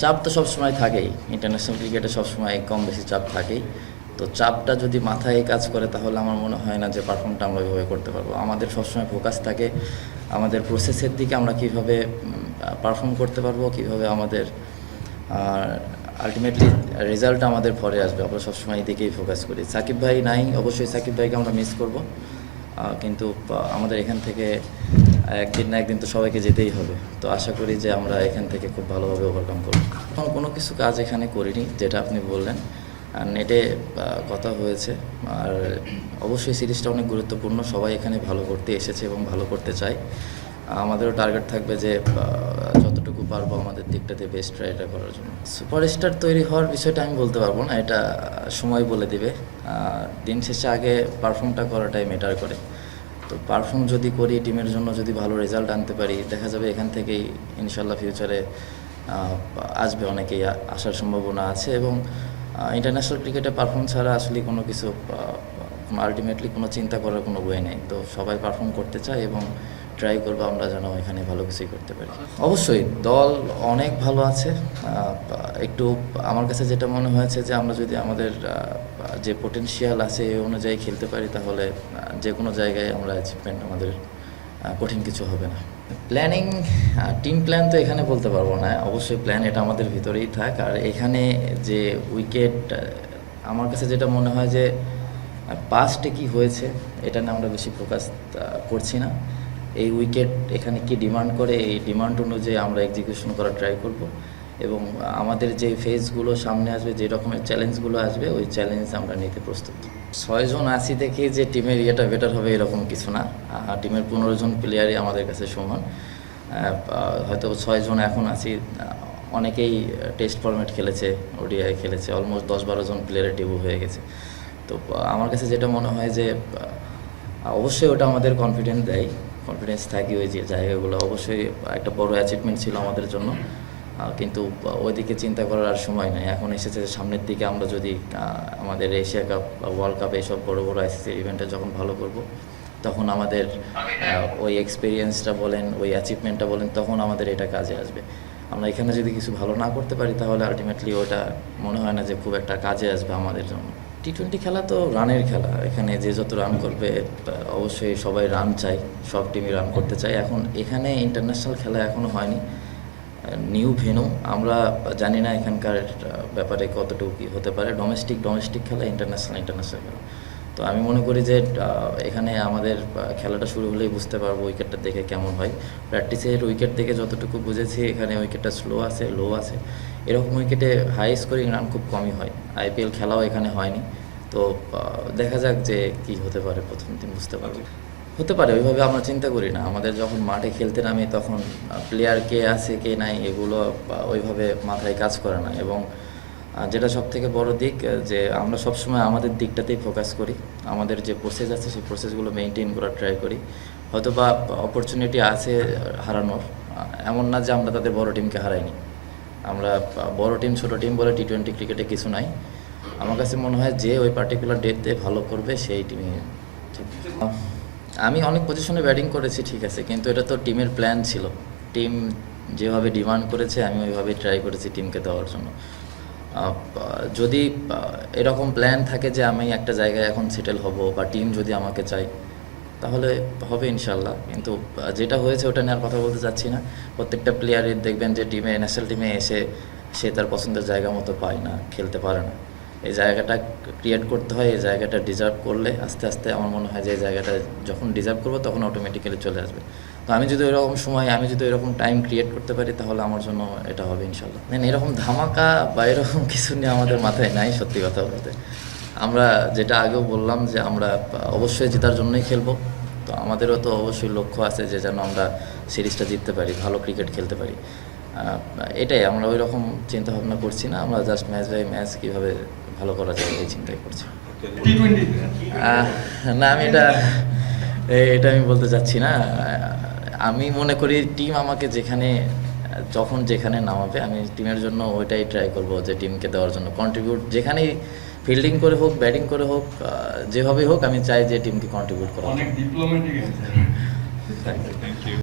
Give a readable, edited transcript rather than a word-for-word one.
চাপ তো সবসময় থাকেই, ইন্টারন্যাশনাল ক্রিকেটে সবসময় কম বেশি চাপ থাকেই। তো চাপটা যদি মাথায় কাজ করে তাহলে আমার মনে হয় না যে পারফর্মটা আমরা ওইভাবে করতে পারবো। আমাদের সবসময় ফোকাস থাকে আমাদের প্রসেসের দিকে, আমরা কীভাবে পারফর্ম করতে পারবো, কীভাবে আমাদের আলটিমেটলি রেজাল্ট আমাদের পরে আসবে। আমরা সবসময় এই দিকেই ফোকাস করি। সাকিব ভাই নাই, অবশ্যই সাকিব ভাইকে আমরা মিস করব, কিন্তু আমাদের এখান থেকে একদিন না একদিন তো সবাইকে যেতেই হবে। তো আশা করি যে আমরা এখান থেকে খুব ভালোভাবে ওভারকাম করব। এখন কোনো কিছু কাজ এখানে করিনি, যেটা আপনি বললেন, নেটে কথা হয়েছে। আর অবশ্যই সিরিজটা অনেক গুরুত্বপূর্ণ, সবাই এখানে ভালো করতে এসেছে এবং ভালো করতে চায়। আমাদেরও টার্গেট থাকবে যে যতটুকু পারবো আমাদের দিকটাতে বেস্ট ট্রাইটা করার জন্য। সুপারস্টার তৈরি হওয়ার বিষয়টা আমি বলতে পারবো না, এটা সময় বলে দিবে। দিন শেষে আগে পারফর্মটা করাটাই ম্যাটার করে। তো পারফর্ম যদি করি, টিমের জন্য যদি ভালো রেজাল্ট আনতে পারি, দেখা যাবে এখান থেকেই ইনশাল্লাহ ফিউচারে আসবে, অনেকেই আসার সম্ভাবনা আছে। এবং ইন্টারন্যাশনাল ক্রিকেটে পারফর্ম ছাড়া আসলে কোনো কিছু আলটিমেটলি কোনো চিন্তা করার কোনো বই নেই। তো সবাই পারফর্ম করতে চায় এবং ট্রাই করবো আমরা যেন এখানে ভালো কিছুই করতে পারি। অবশ্যই দল অনেক ভালো আছে। একটু আমার কাছে যেটা মনে হয়েছে যে আমরা যদি আমাদের যে পোটেনশিয়াল আছে এই অনুযায়ী খেলতে পারি, তাহলে যে কোনো জায়গায় আমরা অ্যাচিভমেন্ট আমাদের কঠিন কিছু হবে না। প্ল্যানিং, টিম প্ল্যান তো এখানে বলতে পারবো না, অবশ্যই প্ল্যান এটা আমাদের ভিতরেই থাক। আর এখানে যে উইকেট, আমার কাছে যেটা মনে হয় যে পাস্টে কি হয়েছে এটা নিয়ে আমরা বেশি ফোকাস করছি না। এই উইকেট এখানে কি ডিমান্ড করে, এই ডিমান্ড অনুযায়ী আমরা এক্সিকিউশন করার ট্রাই করব। এবং আমাদের যে ফেজগুলো সামনে আসবে, যে রকমের চ্যালেঞ্জগুলো আসবে, ওই চ্যালেঞ্জ আমরা নিতে প্রস্তুত। 6 জন আছি দেখে যে টিমের ইয়েটা বেটার হবে এরকম কিছু না। টিমের 15 জন প্লেয়ারই আমাদের কাছে সমান। হয়তো 6 জন এখন আছি, অনেকেই টেস্ট ফরম্যাট খেলেছে, ওডিআই খেলেছে, অলমোস্ট 10-12 জন প্লেয়ারের ডেবিউ হয়ে গেছে। তো আমার কাছে যেটা মনে হয় যে অবশ্যই ওটা আমাদের কনফিডেন্স থাকি ওই যে জায়গাগুলো। অবশ্যই একটা বড় অ্যাচিভমেন্ট ছিল আমাদের জন্য, কিন্তু ওইদিকে চিন্তা করার আর সময় নেই। এখন এসেছে সামনের দিকে আমরা যদি আমাদের এশিয়া কাপ বা ওয়ার্ল্ড কাপ এইসব বড় বড় আইসিসি ইভেন্টে যখন ভালো করব, তখন আমাদের ওই এক্সপিরিয়েন্সটা বলেন, ওই অ্যাচিভমেন্টটা বলেন, তখন আমাদের এটা কাজে আসবে। আমরা এখানে যদি কিছু ভালো না করতে পারি, তাহলে আলটিমেটলি ওটা মনে হয় না যে খুব একটা কাজে আসবে আমাদের জন্য। টি-20 খেলা তো রানের খেলা, এখানে যে যত রান করবে অবশ্যই সবাই রান চায়, সব টিমই রান করতে চায়। এখন এখানে ইন্টারন্যাশনাল খেলা এখনও হয়নি, নিউ ভেন্যু, আমরা জানি না এখানকার ব্যাপারে কতটুকু কী হতে পারে। ডোমেস্টিক খেলা, ইন্টারন্যাশনাল খেলা। তো আমি মনে করি যে এখানে আমাদের খেলাটা শুরু হলেই বুঝতে পারবো উইকেটটা দেখে কেমন হয়। প্র্যাকটিসের উইকেট দেখে যতটুকু বুঝেছি, এখানে উইকেটটা লো আছে। এরকম উইকেটে হাই স্কোরিং রান খুব কমই হয়। আইপিএল খেলাও এখানে হয়নি। তো দেখা যাক যে কি হতে পারে, প্রথম দিন বুঝতে পারবো। হতে পারে, ওইভাবে আমরা চিন্তা করি না। আমাদের যখন মাঠে খেলতে নামি তখন প্লেয়ার কে আছে কে নাই এগুলো ওইভাবে মাথায় কাজ করে না। এবং যেটা সবথেকে বড় দিক, যে আমরা সবসময় আমাদের দিকটাতেই ফোকাস করি। আমাদের যে প্রসেস আছে সেই প্রসেসগুলো মেনটেন করার ট্রাই করি। হয়তো বা অপরচুনিটি আছে হারানোর, এমন না যে আমরা তাদের বড় টিমকে হারাইনি। আমরা বড় টিম ছোট টিম বলে টি-20 ক্রিকেটে কিছু নাই। আমার কাছে মনে হয় যে ওই পার্টিকুলার ডেতে ভালো করবে সেই টিমই ঠিক। আমি অনেক পজিশনে ব্যাটিং করেছি, ঠিক আছে, কিন্তু এটা তো টিমের প্ল্যান ছিল। টিম যেভাবে ডিমান্ড করেছে আমি ওইভাবেই ট্রাই করেছি টিমকে দেওয়ার জন্য। যদি এরকম প্ল্যান থাকে যে আমি একটা জায়গায় এখন সেটেল হব, বা টিম যদি আমাকে চাই, তাহলে হবে ইনশাল্লাহ। কিন্তু যেটা হয়েছে ওটা নিয়ে আর কথা বলতে চাচ্ছি না। প্রত্যেকটা প্লেয়ারের দেখবেন যে ন্যাশনাল টিমে এসে সে তার পছন্দের জায়গা মতো পায় না, খেলতে পারে না। এই জায়গাটা ক্রিয়েট করতে হয়। এই জায়গাটা ডিজার্ভ করলে আস্তে আস্তে আমার মনে হয় যে এই জায়গাটা যখন ডিজার্ভ করবো তখন অটোমেটিক্যালি চলে আসবে। তো আমি যদি এরকম টাইম ক্রিয়েট করতে পারি, তাহলে আমার জন্য এটা হবে ইনশাল্লাহ। এরকম ধামাকা বা এরকম কিছু নিয়ে আমাদের মাথায় নাই, সত্যি কথা বলতে। আমরা যেটা আগেও বললাম যে আমরা অবশ্যই জেতার জন্যই খেলবো। তো আমাদেরও তো অবশ্যই লক্ষ্য আছে যে যেন আমরা সিরিজটা জিততে পারি, ভালো ক্রিকেট খেলতে পারি। এটাই, আমরা ওই রকম চিন্তা ভাবনা করছি না। আমরা জাস্ট ম্যাচ বাই ম্যাচ কীভাবে ভালো করা যায় এই চিন্তাই করছি। না, আমি এটা আমি বলতে চাচ্ছি না। আমি মনে করি টিম আমাকে যখন যেখানে নামাবে, আমি টিমের জন্য ওইটাই ট্রাই করব, যে টিমকে দেওয়ার জন্য কন্ট্রিবিউট, যেখানেই ফিল্ডিং করে হোক, ব্যাটিং করে হোক, যেভাবেই হোক, আমি চাই যে টিমকে কন্ট্রিবিউট করা।